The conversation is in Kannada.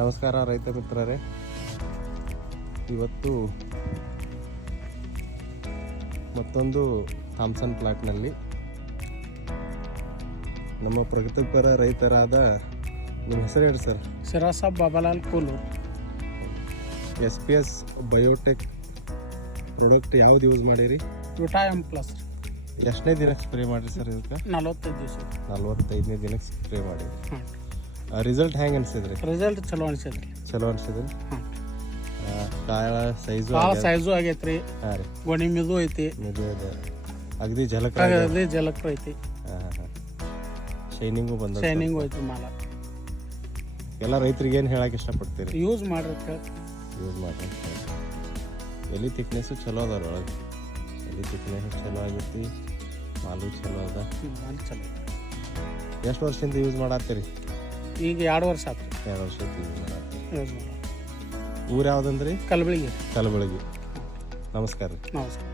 ನಮಸ್ಕಾರ ರೈತ ಮಿತ್ರರೇ. ಇವತ್ತು ಮತ್ತೊಂದು ಥಾಮ್ಸನ್ ಪ್ಲಾಟ್ನಲ್ಲಿ ನಮ್ಮ ಪ್ರಗತಿಪರ ರೈತರಾದ ನಿಮ್ಮ ಹೆಸರು ಹೇಳಿ ಸರ್? ಸಿರಾಸಾಬ್ ಬಾಬಾಲಾಲ್ ಕೂಲೂರ್. SPS ಬಯೋಟೆಕ್ ಪ್ರಾಡಕ್ಟ್ ಯಾವ್ದು ಯೂಸ್ ಮಾಡಿರಿ? ವಿಟಾಯಮ್ ಪ್ಲಸ್. ಎಷ್ಟನೇ ದಿನಕ್ಕೆ ಸ್ಪ್ರೇ ಮಾಡಿರಿ ಸರ್? ಇದಕ್ಕೆ 45 ದಿವಸ. 45ನೇ ದಿನಕ್ಕೆ ಸ್ಪ್ರೇ ಮಾಡಿರಿ. ಹಾಂ. ರಿಸಲ್ಟ್ ಹೆಂಗೆ ಅನಿಸಿದ್ರಿ? ರಿಸಲ್ಟ್ ಚಲೋ ಅನಿಸಿದ್ರಿ. ಚಲೋ ಅನಿಸಿದ್ರಿ. ಹಾಂ. ಕಾಳ ಸೈಜು ಭಾಳ ಸೈಜು ಆಗೈತ್ರಿ. ಹಾಂ ರೀ. ಗೊಣಿ ಮಿದು ಐತಿ. ಇದು ಅಗದಿ ಜಲಕ ಜಲಕ್ರ ಐತಿ. ಶೈನಿಂಗು ಬಂದ. ಶೈನಿಂಗು ಐತಿ ಮಾಲ. ಎಲ್ಲ ರೈತರಿಗೆ ಏನು ಹೇಳಕ್ಕೆ ಇಷ್ಟಪಡ್ತೀರಿ? ಯೂಸ್ ಮಾಡ್ರಿ. ಯೂಸ್ ಮಾಡಿ. ಎಲೆ ಥಿಕ್ನೆಸ್ಸು ಚಲೋ ಅದಾರ ಒಳಗೆ. ಎಲೆ ಥಿಕ್ನೆಸ್ ಚಲೋ ಆಗೈತಿ, ಮಾಲು ಚಲೋ ಅದ. ಮಾಲ್ ಚಲೋ. ಎಷ್ಟು ವರ್ಷದಿಂದ ಯೂಸ್ ಮಾಡತ್ತೀರಿ? ಈಗ 2 ವರ್ಷ ಆಯ್ತು. 2 ವರ್ಷದಿಂದ ಯೂಸ್ ಮಾಡತ್ತೀರಿ. ಯೂಸ್ ಮಾಡಿ. ಊರು ಯಾವುದಂದ್ರಿ? ಕಲಬುಳಗಿ. ಕಲಬುಳಗಿ. ನಮಸ್ಕಾರ ರೀ. ನಮಸ್ಕಾರ.